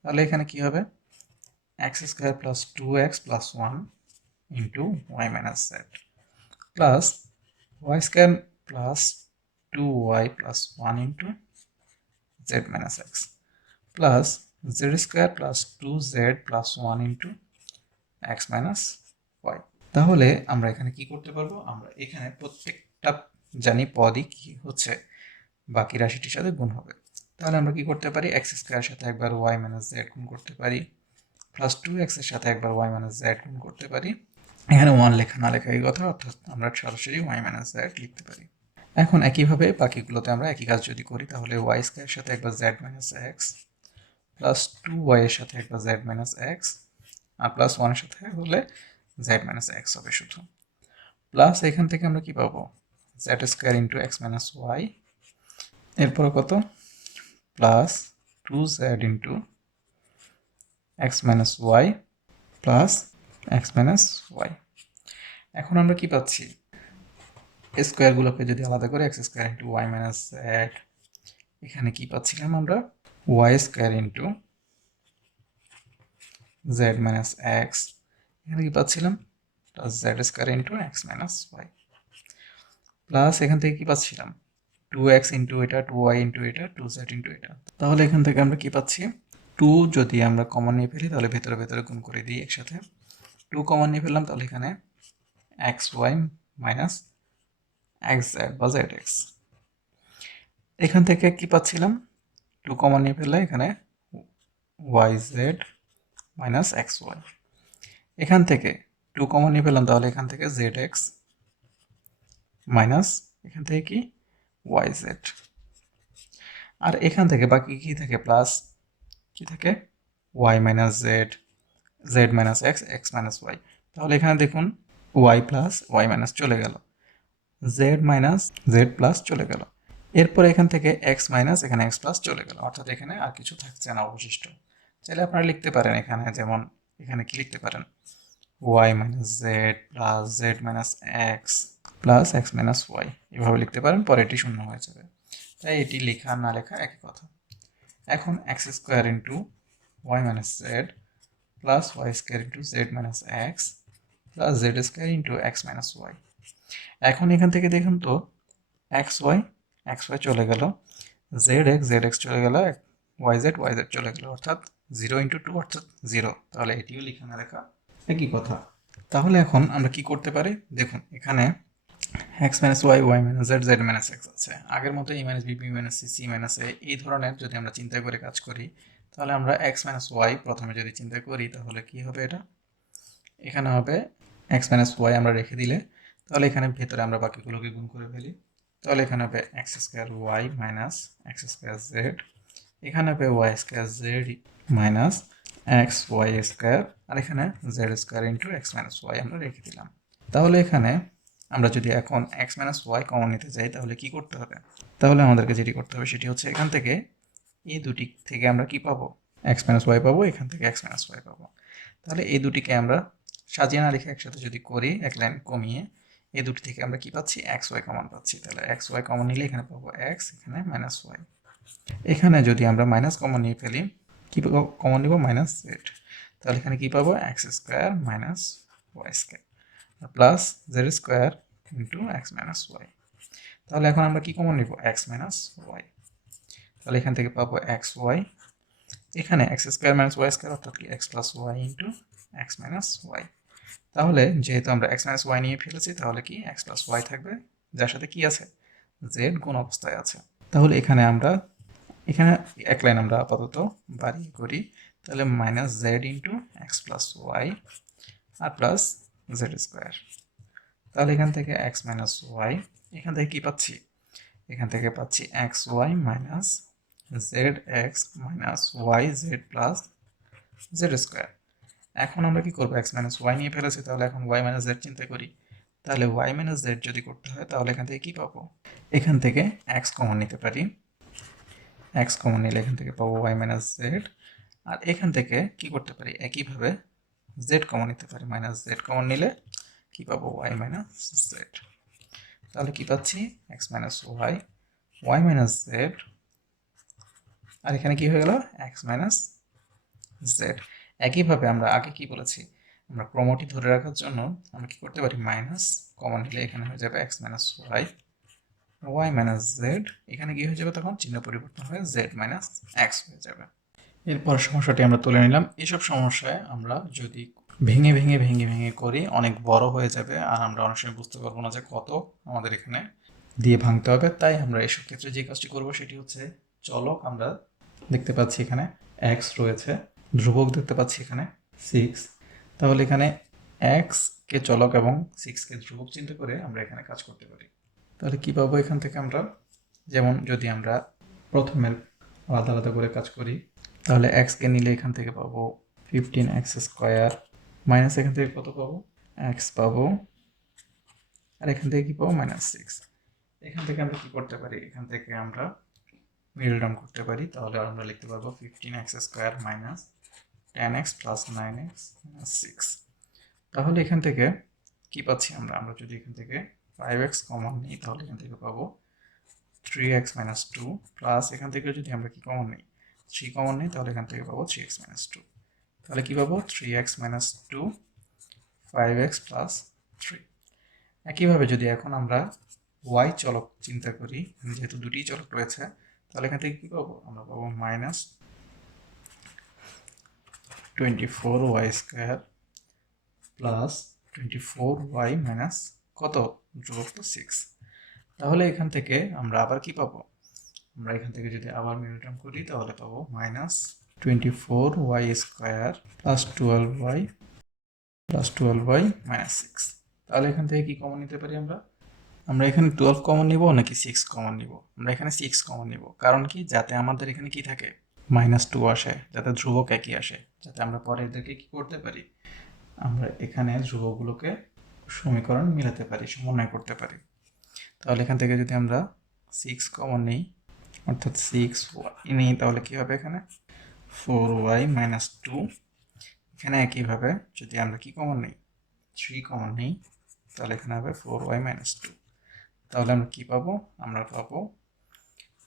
তাহলে এখানে কি হবে? X square plus 2x plus 1 into y minus z plus y square plus 2y plus 1 into z minus x plus z square plus 2z plus 1 into x minus y. তাহলে আমরা এখানে কি করতে পারবো? আমরা এখানে প্রত্যেকটা জানি পদই কি হচ্ছে বাকি রাশিটির সাথে গুণ হবে। তাহলে আমরা কি করতে পারি? এক্স স্কোয়ারের সাথে একবার ওয়াই মাইনাস জেড গুণ করতে পারি, প্লাস 2x এর সাথে একবার ওয়াই মাইনাস জেড গুণ করতে পারি। এখানে 1 লেখা না লেখা এই কথা, অর্থাৎ আমরা সরাসরি ওয়াই মাইনাস জেড লিখতে পারি। এখন একইভাবে বাকিগুলোতে আমরা একই কাজ যদি করি তাহলে ওয়াই স্কোয়ারের সাথে একবার Z minus x, plus 2y এর সাথে একবার জেড মাইনাস এক্স, আর প্লাস 1 এর সাথে হলে জেড মাইনাস এক্স হবে শুধু। প্লাস এখান থেকে আমরা কি পাবো? Z square into x minus y, এরপর কত? Plus 2z into x minus y plus x minus y. এখন আমরা কি পাচ্ছি? স্কোয়ারগুলোকে যদি আলাদা করে x square into y minus z, এখানে কি পাচ্ছিলাম আমরা? Y square into z minus x, এখানে কি পাচ্ছিলাম? Plus z square into x minus y, plus এখান থেকে কি পাচ্ছিলাম? 2x ইন্টু এটা, 2y ইন্টু এটা, 2z ইন্টু এটা। তাহলে এখান থেকে আমরা কি পাচ্ছি? 2 যদি আমরা কমন নিয়ে ফেলি তাহলে ভেতরে ভেতরে গুণ করে দিই একসাথে। 2 কমন নিয়ে ফেললাম তাহলে এখানে xy মাইনাস xz বা zx। এখান থেকে কি পাচ্ছিলাম? 2 কমন নিয়ে ফেললে এখানে yz মাইনাস xy। এখান থেকে 2 কমন নিয়ে ফেললাম তাহলে এখান থেকে zx মাইনাস এখান থেকে কি yz। আর এখান থেকে বাকি কি থাকে, প্লাস কি থাকে, y minus z, z minus x, x minus y. তাহলে এখানে দেখুন ওয়াই প্লাস ওয়াই মাইনাস চলে গেল, জেড মাইনাস জেড প্লাস চলে গেল, এরপর এখান থেকে এক্স মাইনাস এখানে এক্স প্লাস চলে গেল, অর্থাৎ এখানে আর কিছু থাকছে না অবশিষ্ট। চাইলে আপনারা লিখতে পারেন এখানে, যেমন এখানে কি লিখতে পারেন, y minus z plus z minus x plus x minus y, এভাবে লিখতে পারেন, পরে এটি শূন্য হয়ে যাবে। তাই এটি লেখা না লেখা একই কথা। এখন x square into y minus z plus y square into z minus x plus z square into x minus y. এখন এখান থেকে দেখুন তো এক্স ওয়াই চলে গেল, জেড এক্স চলে গেল, ওয়াই জেড চলে গেল, অর্থাৎ 0 × 2 অর্থাৎ 0। তাহলে এটিও লেখা না লেখা একই কথা। তাহলে এখন আমরা কি করতে পারি, দেখুন এখানে x minus y minus z minus x আছে, আগের মতো a minus b minus c minus a, এই ধরনের যদি আমরা চিন্তা করে কাজ করি, তাহলে আমরা এক্স মাইনাস ওয়াই প্রথমে যদি চিন্তা করি, তাহলে কি হবে, এটা এখানে হবে এক্স মাইনাস ওয়াই আমরা রেখে দিলে, তাহলে এখানে ভেতরে আমরা বাকিগুলোকে গুণ করে ফেলি, তাহলে এখানে হবে x square y minus x square z, এখানে হবে y square z minus x y square, আর এখানে z square into x minus y আমরা রেখে দিলাম। তাহলে এখানে আমরা যদি এখন এক্স মাইনাস ওয়াই কমন নিতে চাই, তাহলে কি করতে হবে, তাহলে আমাদেরকে যেটি করতে হবে সেটি হচ্ছে এখান থেকে এই দুটি থেকে আমরা কি পাবো, এক্স মাইনাস ওয়াই পাবো, এখান থেকে এক্স মাইনাস ওয়াই পাবো। তাহলে এই দুটিকে আমরা সাজিয়ে না লিখে একসাথে যদি করি, এক লাইন কমিয়ে, এই দুটি থেকে আমরা কি পাচ্ছি, এক্স ওয়াই কমন পাচ্ছি। তাহলে এক্স ওয়াই কমন নিলে এখানে পাবো এক্স, এখানে মাইনাস ওয়াই। এখানে যদি আমরা মাইনাস কমন নিয়ে ফেলি, কি কমন নিব, মাইনাস জেড, তাহলে এখানে কি পাবো, x square minus y square plus z square into x minus y. তাহলে এখন আমরা কি কমন নিব, এক্স মাইনাস ওয়াই, তাহলে এখান থেকে পাবো এক্স ওয়াই, এখানে x square minus y square অর্থাৎ কি x plus y into x minus y. তাহলে যেহেতু আমরা এক্স মাইনাস ওয়াই নিয়ে ফেলেছি, তাহলে কি এক্স প্লাস ওয়াই থাকবে, যার সাথে কি আছে, জেড গুণ অবস্থায় আছে। তাহলে এখানে আমরা এক লাইন আমরা আপাতত বাড়িয়ে করি, তাহলে minus z into x plus y আর প্লাস জেড স্কোয়ার। তাহলে এখান থেকে এক্স মাইনাস ওয়াই, এখান থেকে কি পাচ্ছি, এখান থেকে পাচ্ছি x y minus z x minus y z plus z square. এখন আমরা কি করবো, এক্স মাইনাস ওয়াই নিয়ে ফেলেছি, তাহলে এখন ওয়াই মাইনাস জেড চিন্তা করি, তাহলে ওয়াই মাইনাস জেড যদি করতে হয়, তাহলে এখান থেকে কি পাবো, এখান থেকে এক্স কমন নিতে পারি, এক্স কমন নিলে এখান থেকে পাবো ওয়াই মাইনাস জেড, আর এখান থেকে কি করতে পারি, একইভাবে জেড কমন নিতে পারি, মাইনাস জেড কমন নিলে কি পাবো, ওয়াই মাইনাস জেড। তাহলে কি পাচ্ছি, x minus y, y minus z, আর এখানে কি হয়ে গেল, এক্স মাইনাস জেড। একইভাবে আমরা আগে কি বলেছি, আমরা ক্রমটি ধরে রাখার জন্য আমরা কি করতে পারি, মাইনাস কমন নিলে এখানে হয়ে যাবে x minus y, y minus z, এখানে কি হয়ে যাবে, তখন চিহ্ন পরিবর্তন হয়ে জেড মাইনাস এক্স হয়ে যাবে। এরপর সমস্যাটি আমরা তুলে নিলাম। এসব সমস্যায় আমরা যদি ভেঙে ভেঙে ভেঙে ভেঙে করি, অনেক বড় হয়ে যাবে, আর আমরা অনেক সময় বুঝতে পারবো না যে কত আমাদের এখানে দিয়ে ভাঙতে হবে। তাই আমরা এসব ক্ষেত্রে যে কাজটি করব সেটি হচ্ছে, চলক আমরা দেখতে পাচ্ছি এখানে এক্স রয়েছে, ধ্রুবক দেখতে পাচ্ছি এখানে 6, তাহলে এখানে এক্স কে চলক এবং 6 কে ধ্রুবক চিন্তা করে আমরা এখানে কাজ করতে পারি। তাহলে কি পাবো এখান থেকে আমরা, যেমন যদি আমরা প্রথমের আলাদা আলাদা করে কাজ করি, তাহলে এক্স কে নিলে এখান থেকে পাবো 15x স্কোয়ার মাইনাস এখান থেকে কত পাবো, এক্স পাবো, আর এখান থেকে কি পাবো, -6। এখান থেকে আমরা কি করতে পারি, এখান থেকে আমরা মিডল টার্ম করতে পারি, তাহলে আমরা লিখতে পারবো 15x square minus 10x plus 9x minus 6। তাহলে এখান থেকে কি পাচ্ছি আমরা, যদি এখান থেকে 5x কমন নিই, তাহলে এখান থেকে পাবো 3x মাইনাস 2 প্লাস এখান থেকে যদি আমরা কি কমন নিই, 3 কমন নিই, তাহলে এখান থেকে পাবো 3x মাইনাস 2। তাহলে কি পাবো, 3x মাইনাস 2 5x প্লাস 3। একইভাবে যদি এখন আমরা y চলক চিন্তা করি, যেহেতু দুটি চলক রয়েছে, তাহলে এখান থেকে কি পাবো, আমরা পাবো minus 24y square plus 24y minus কত, ধ্রুবক তো 6। তাহলে এখান থেকে আমরা আবার কি পাবো, আমরা এখান থেকে যদি আবার মিডল টার্ম করি, তাহলে পাবো minus 24y square plus 12y minus 6। তাহলে এখান থেকে কি কমন নিতে পারি আমরা, আমরা এখানে 12 কমন নিব নাকি 6 কমন নিব? আমরা এখানে 6 কমন নিব, কারণ কি, যাতে আমাদের এখানে কি থাকে, -2 আসে, যাতে ধ্রুবক একই আসে, যাতে আমরা পরে এদেরকে কি করতে পারি, আমরা এখানে ধ্রুবকগুলোকে সমীকরণ মিলাতে পারি, সমন্বয় করতে পারি। তাহলে এখান থেকে যদি আমরা 6 কমন নিই, অর্থাৎ 6 নিই, তাহলে কি হবে এখানে 4y - 2। এখানে একইভাবে যদি আমরা কি কমন নিই, 3 কমন নিই, তাহলে এখানে হবে 4y - 2। তাহলে আমরা কি পাবো, আমরা পাবো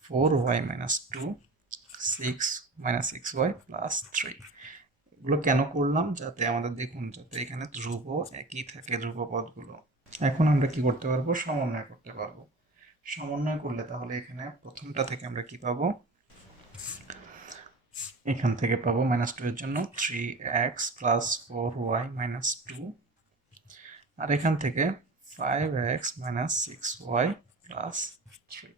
4y - 2, 6 - 6y + 3। এগুলো কেন করলাম, যাতে আমাদের দেখুন, যাতে এখানে ধ্রুব একই থাকে, ধ্রুব পদগুলো। এখন আমরা কি করতে পারবো, সমন্বয় করতে পারবো। সমন্বয় করলে তাহলে এখানে প্রথমটা থেকে আমরা কি পাবো, এখান থেকে পাবো -2 এর জন্য 3x + 4y - 2, আর এখান থেকে 5x - 6y + 3।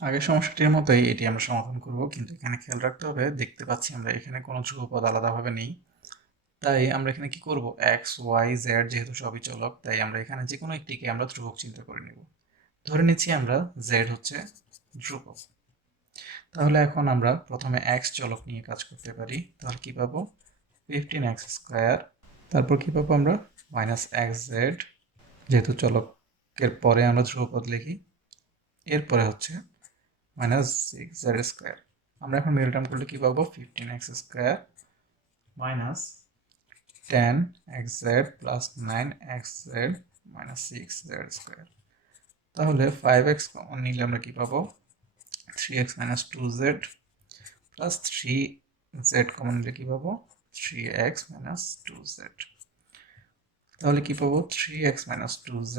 আগের সমস্যাটির মতোই এটি আমরা সমাধান করব, কিন্তু এখানে খেয়াল রাখতে হবে, দেখতে পাচ্ছি আমরা এখানে কোনো ধ্রুবপদ আলাদাভাবে নেই। তাই আমরা এখানে কি করব, এক্স ওয়াই জেড যেহেতু সবই চলক, তাই আমরা এখানে যে কোনো একটিকে আমরা ধ্রুবক চিন্তা করে নেব। ধরে নিচ্ছি আমরা জেড হচ্ছে ধ্রুবক। তাহলে এখন আমরা প্রথমে এক্স চলক নিয়ে কাজ করতে পারি। তাহলে কি পাবো, 15x², তারপর কি পাবো আমরা -xz, যেহেতু চলকের পরে আমরা ধ্রুবপদ লিখি, এরপরে হচ্ছে -6z²। আমরা এখন মিডল টার্ম করলে কি পাবো, 15x² - 10xz + 9xz - 6z²। তাহলে 5x কমন নিলে আমরা কি পাবো, 3x - 2z + 3z কমন নিলে কি পাবো, 3x - 2z। তাহলে কি পাবো, 3x - 2z,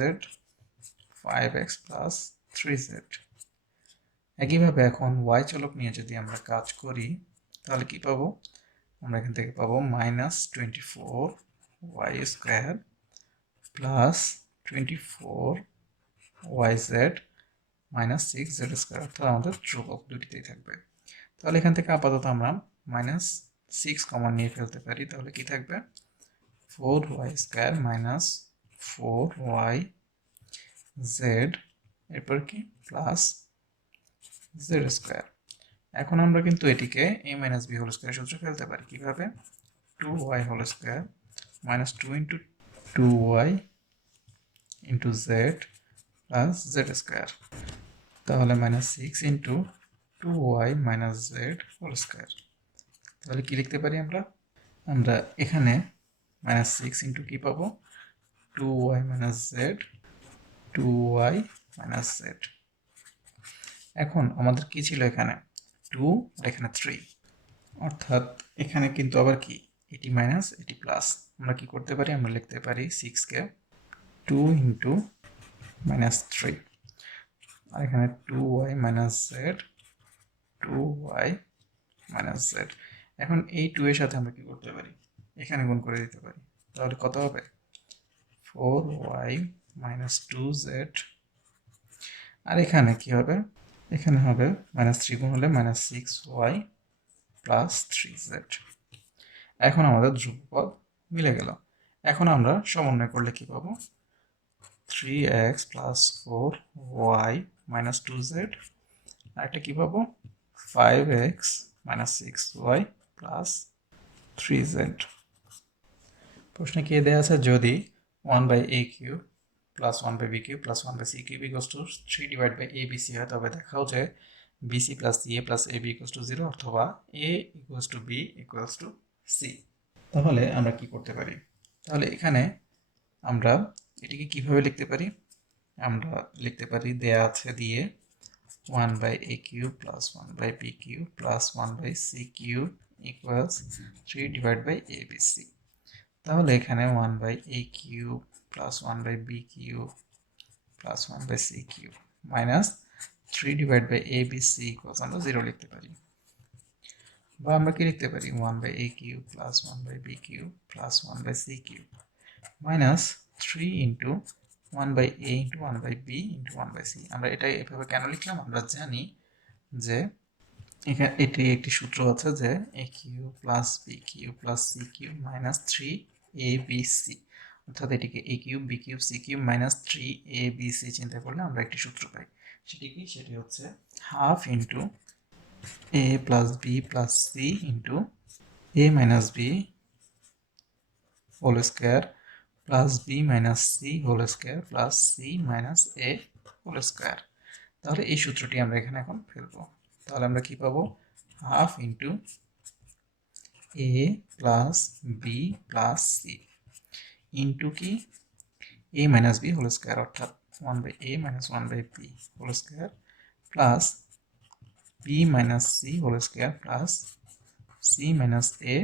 5x + 3z। একইভাবে এখন y চলক নিয়ে যদি আমরা কাজ করি, তাহলে কি পাবো, আমরা এখান থেকে পাবো -24y² + 24yz - 6z², অর্থাৎ আমাদের ধ্রুবক দুটিতেই থাকবে। তাহলে এখান থেকে আপাতত আমরা -6 কমন নিয়ে ফেলতে পারি। তাহলে কি থাকবে, 4y² - 4yz, এরপর কি প্লাস z²। এখন আমরা কিন্তু এটিকে a - b² সূত্রে ফেলতে পারি। কিভাবে, 2y² - 2 × 2y × z + z²। তাহলে -6 × 2y - z²। তাহলে কি লিখতে পারি আমরা, আমরা এখানে -6 × কি পাবো, 2y - z, 2y - z। এখন আমাদের কি ছিল, এখানে 2 আর এখানে 3, অর্থাৎ এখানে কিন্তু আবার কি, এটি মাইনাস এটি প্লাস। আমরা কি করতে পারি, আমরা লিখতে পারি 6 কে 2 × -3, আর এখানে 2y - z, 2y - z। এখন এই 2 এর সাথে আমরা কি করতে পারি, এখানে গুণ করে দিতে পারি। তাহলে কত হবে, 4y - 2z, আর এখানে কি হবে, এখানে হবে -3 গুণ হলে -6y + 3z। এখন আমাদের ধ্রুবপদ মিলে গেল। এখন আমরা সমন্বয় করলে কি পাবো, 3x + 4y - 2z, আর একটা কি পাবো, 5x - 6y + 3z। প্রশ্নে কি দেয়া আছে, যদি 1/a³ + 1/b³ + 1/c³ = 3/abc হয়, তবে দেখাও যে bc + ca + ab = 0, অথবা a = b = c। তাহলে আমরা কি করতে পারি, তাহলে এখানে আমরা এটিকে কিভাবে লিখতে পারি, আমরা লিখতে পারি দেয়া আছে দিয়ে 1/a³ + 1/b³ + 1/c³ = 3/abc। তাহলে এখানে 1/a³ + 1/b³ + 1/c³ - 3/abc = আমরা 0 লিখতে পারি। বা আমরা কি লিখতে পারি, 1/a³ + 1/b³ + 1/c³ - 3 × 1/a × 1/b × 1/c। আমরা এটা এভাবে কেন লিখলাম, আমরা জানি যে এখানে এটি একটি সূত্র আছে যে a³ + b³ + c³ - 3abc, অর্থাৎ এটিকে a cube b cube c cube minus 3abc চিন্তা করলে আমরা একটি সূত্র পাই। সেটি কি? সেটি হচ্ছে half into a plus b plus c into a minus b whole square plus b minus c whole square plus c minus a whole square. তাহলে এই সূত্রটি আমরা এখানে এখন ফেলবো। তাহলে আমরা কি পাবো? Half into a plus b plus c into কি a minus b whole square, অর্থাৎ 1/a minus 1/b whole square plus b minus c whole square plus c minus a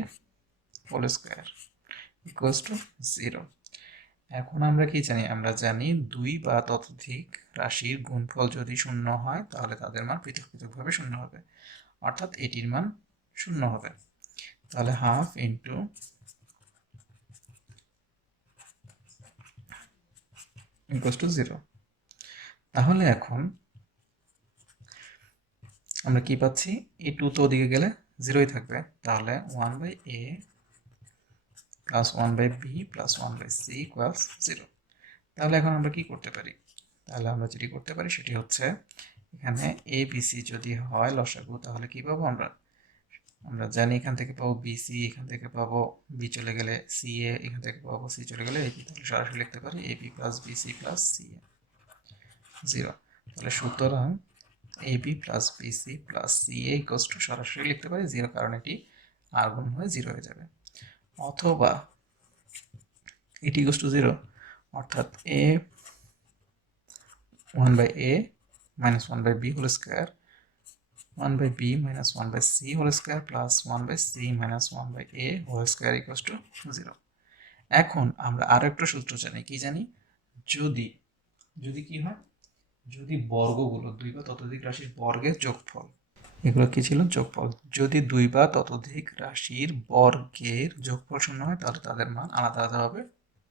whole square equals to 0। এখন আমরা কি জানি? আমরা জানি দুই বা ততোধিক রাশির গুণফল যদি শূন্য হয় তাহলে তাদের মান পৃথক পৃথকভাবে শূন্য হবে, অর্থাৎ এটির মান শূন্য হবে। তাহলে হাফ ইন্টু ইকুয়ালস টু 0। তাহলে এখন আমরা কি পাচ্ছি? এই 2 তো ওদিকে গেলে 0ই থাকবে, তাহলে 1/a plus 1/b plus 1/c equals 0। তাহলে এখন আমরা কি করতে পারি? তাহলে আমরা যেটি করতে পারি সেটি হচ্ছে এখানে a b c যদি হয় লসাগু, তাহলে কি পাবো আমরা? আমরা জানি এখান থেকে পাবো bc, এখান থেকে পাবো b চলে গেলে ca, এখান থেকে পাবো c চলে গেলে ab। তাহলে সরাসরি লিখতে পারি ab plus bc plus ca 0। তাহলে সুতরাং ab plus bc plus ca equals to সরাসরি লিখতে পারি 0, কারণ এটি আর গুণ হয়ে 0 হয়ে যাবে। অথবা এটি ইকুয়ালস টু 0, অর্থাৎ a 1/a minus 1/b whole square 1/b minus 1/c whole square plus 1/c minus 1/a whole square equals to 0। এখন আমরা আরো একটা সূত্র জানি। কি জানি? যদি যদি কি হয়? যদি বর্গগুলো দুই বা ততোধিক রাশির বর্গের যোগফল, এগুলো কি ছিল? যোগফল। যদি দুই বা ততোধিক রাশির বর্গের যোগফল শূন্য হয় তাহলে তাদের মান আলাদা আলাদাভাবে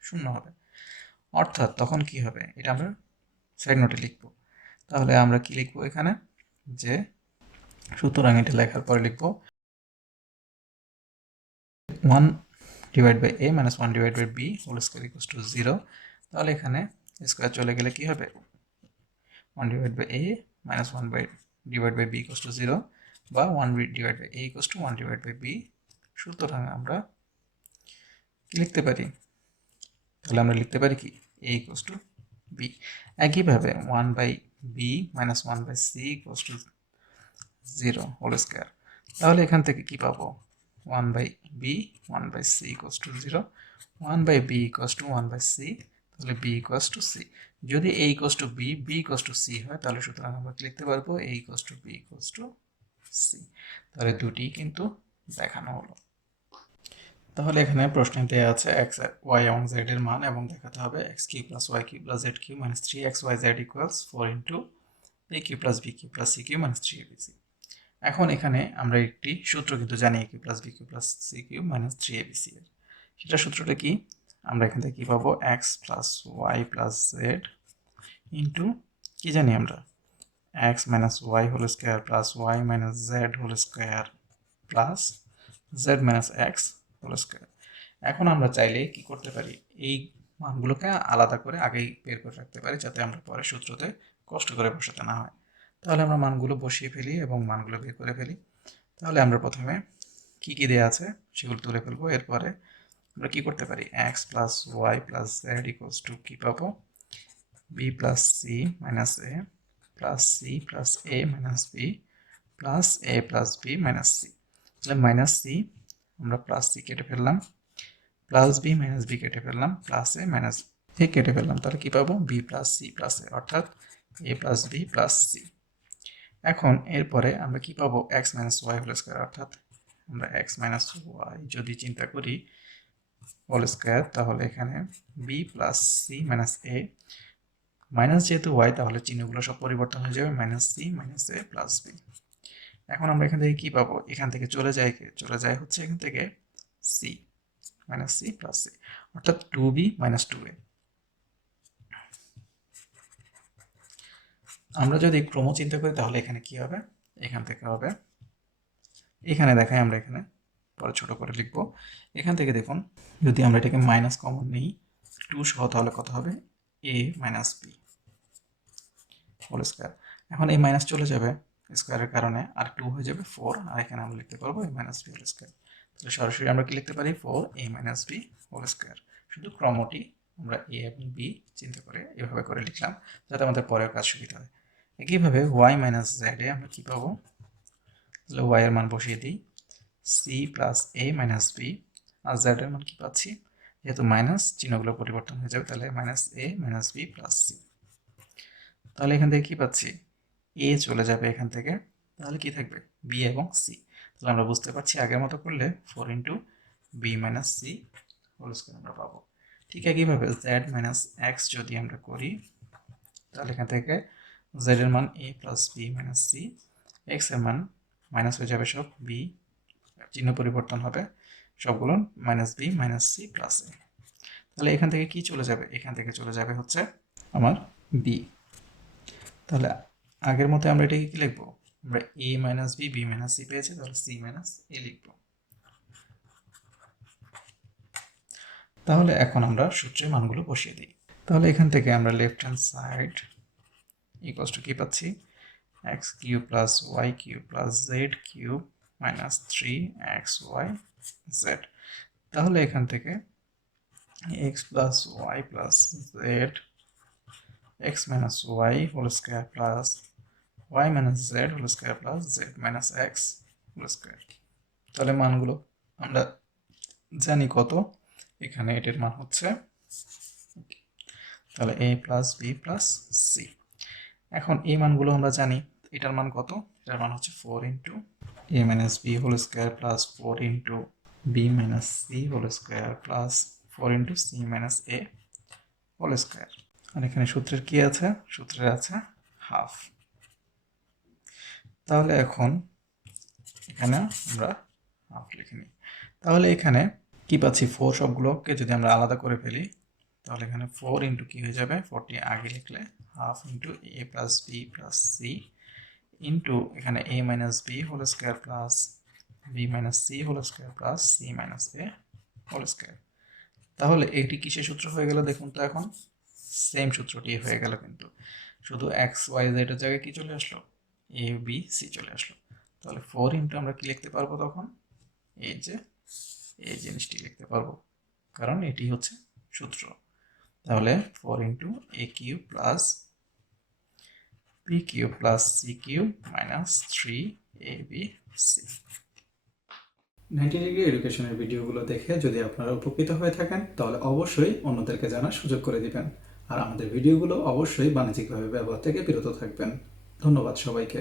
শূন্য হবে। অর্থাৎ তখন কি হবে? এটা আমরা সাইড নোটে লিখবো। তাহলে আমরা কি লিখবো এখানে? যে সুতরাং এটা লেখার পরে লিখবো 1 divide by a minus 1 divide by b whole square equals to 0। তাহলে এখানে স্কোয়ার চলে গেলে কি হবে? 1 divide by a minus 1 divide by b equals to 0 বা 1 divide by a equals to 1 divide by b। সুতরাং আমরা কি লিখতে পারি? তাহলে আমরা লিখতে পারি কি? a equals to b। একইভাবে 1 by b minus 1 by c equals to 0 whole square. তাহলে এখান থেকে কি পাবো? 1 by b 1 by c equals to 0, 1 by b equals to 1 by c, তাহলে b ইকুয়ালস টু c। যদি a equals to b, b equals to c হয় তাহলে সুতরাং আমরা লিখতে পারবো a equals to b equals to c। তাহলে দুটি কিন্তু দেখানো হলো। তাহলে এখানে প্রশ্নে দেওয়া আছে x y এবং z এর মান এবং দেখাতে হবে x cube plus y cube plus z cube minus 3xyz equals 4 into a cube plus b cube plus c cube minus 3abc। এখন এখানে আমরা একটি সূত্র কিন্তু জানি a cube plus b cube plus c cube minus 3abc এর। সেটা সূত্রটা কি? আমরা এখান থেকে কি পাবো? x plus y plus z into কি জানি আমরা? x minus y whole square plus y minus z whole square plus z minus x whole square. এখন আমরা চাইলে কি করতে পারি? এই মানগুলোকে আলাদা করে আগেই বের করে রাখতে পারি, যাতে আমরা পরে সূত্রতে কষ্ট করে বসাতে না হয়। তাহলে আমরা মানগুলো বসিয়ে ফেলি এবং মানগুলো বের করে ফেলি। তাহলে আমরা প্রথমে কি কি দেওয়া আছে সেগুলো তুলে ফেলবো। এরপরে আমরা কি করতে পারি? x plus y plus z equals to কি পাবো? b plus c minus a plus c plus a minus b plus a plus b minus c. তাহলে মাইনাস সি আমরা প্লাস সি কেটে ফেললাম, প্লাস বি মাইনাস বি কেটে ফেললাম, plus a minus এ কেটে ফেললাম। তাহলে কি পাবো? B plus c plus a, অর্থাৎ a plus b plus c. এখন এরপরে আমরা কি পাবো? X minus y whole square, অর্থাৎ আমরা এক্স মাইনাস ওয়াই যদি চিন্তা করি হোল স্কোয়ার, তাহলে এখানে বি প্লাস সি মাইনাস এ, মাইনাস যেহেতু ওয়াই তাহলে চিহ্নগুলো সব পরিবর্তন হয়ে যাবে, minus c minus a plus B. এখন আমরা এখান থেকে কি পাবো? এখান থেকে চলে যায় হচ্ছে এখান থেকে c minus c plus c, অর্থাৎ 2b মাইনাস 2a। আমরা যদি ক্রম চিন্তা করি তাহলে এখানে কি হবে? এখান থেকে হবে, এখানে দেখাই আমরা এখানে পরে ছোট করে লিখবো। এখান থেকে দেখুন, যদি আমরা এটাকে মাইনাস কমন নিই টু সহ তাহলে কত হবে এ মাইনাস বি হোল স্কোয়ার। এখন এই মাইনাস চলে যাবে স্কোয়ারের কারণে, আর টু হয়ে যাবে ফোর, আর এখানে আমরা লিখতে পারবো এ মাইনাস বি হোল স্কোয়ার। তাহলে সরাসরি আমরা কি লিখতে পারি ফোর এ মাইনাস বি হোল স্কোয়ার। শুধু ক্রমটি আমরা এ এবং বি চিন্তা করে এভাবে করে লিখলাম যাতে আমাদের পরের কাজ সুবিধা হয়। একইভাবে ওয়াই মাইনাস জেড এ আমরা কি পাবো, তাহলে ওয়াই এর মান বসিয়ে দিই C plus a minus B, R Z এর মান কি পাচ্ছি, যেহেতু মাইনাস চিহ্নগুলো পরিবর্তন হয়ে যাবে তাহলে মাইনাস এ মাইনাস বি প্লাস সি। তাহলে এখান থেকে কি পাচ্ছি এ চলে যাবে এখান থেকে, তাহলে কি থাকবে বি এবং সি। তাহলে আমরা বুঝতে পারছি আগের মতো করলে four into b minus c whole square আমরা পাবো। ঠিক একইভাবে জেড মাইনাস এক্স যদি আমরা করি তাহলে এখান থেকে জেড এর মান a plus b minus c, x এর মান মাইনাস হয়ে যাবে সব, বি চিহ্ন পরিবর্তন হবে সবগুলো minus b minus c plus a. তাহলে এখান থেকে কি চলে যাবে, এখান থেকে চলে যাবে হচ্ছে আমার বি। তাহলে আগের মতো আমরা এটাকে কি লিখবো, আমরা a minus b b minus c পেয়েছি, তাহলে সি মাইনাস এ লিখবো। তাহলে এখন আমরা সূত্রের মানগুলো বসিয়ে দিই। তাহলে এখান থেকে আমরা left hand side equals to কি পাচ্ছি, x cube plus y cube plus z cube minus three x y z. তাহলে এখান থেকে x plus y plus z x minus y whole square plus y minus z whole square plus z minus x whole square. তাহলে মানগুলো আমরা জানি কত, এখানে এটার মান হচ্ছে, তাহলে এ প্লাস বি প্লাস সি। এখন এই মানগুলো আমরা জানি, এটার মান কত, এটার মান হচ্ছে four into a minus b whole square plus four into b minus c whole square plus four into c minus a whole square. আর এখানে সূত্রের কি আছে, সূত্রের আছে হাফ। তাহলে এখন এখানে আমরা হাফ লিখে নিই। তাহলে এখানে কি পাচ্ছি, ফোর সবগুলোকে যদি আমরা আলাদা করে ফেলি তাহলে এখানে ফোর ইন্টু কি হয়ে যাবে, ফোরটি আগে লিখলে half into a plus b plus c into এখানে a minus b whole square plus b minus c whole square plus c minus a whole square. তাহলে এটি কিসের সূত্র হয়ে গেল দেখুন তো, এখন সেম সূত্রটি হয়ে গেল, কিন্তু শুধু এক্স ওয়াই জেডের জায়গায় কি চলে আসলো, এ বি সি চলে আসলো। তাহলে ফোর ইন্টু আমরা কি লিখতে পারবো তখন, এই যে এই জিনিসটি লিখতে পারবো, কারণ এটি হচ্ছে সূত্র। তাহলে four into a cube plus b cube plus c cube minus three a b c. 90 Degree এডুকেশনের ভিডিওগুলো দেখে যদি আপনারা উপকৃত হয়ে থাকেন তাহলে অবশ্যই অন্যদেরকে জানার সুযোগ করে দিবেন, আর আমাদের ভিডিওগুলো অবশ্যই বাণিজ্যিকভাবে ব্যবহার থেকে বিরত থাকবেন। ধন্যবাদ সবাইকে।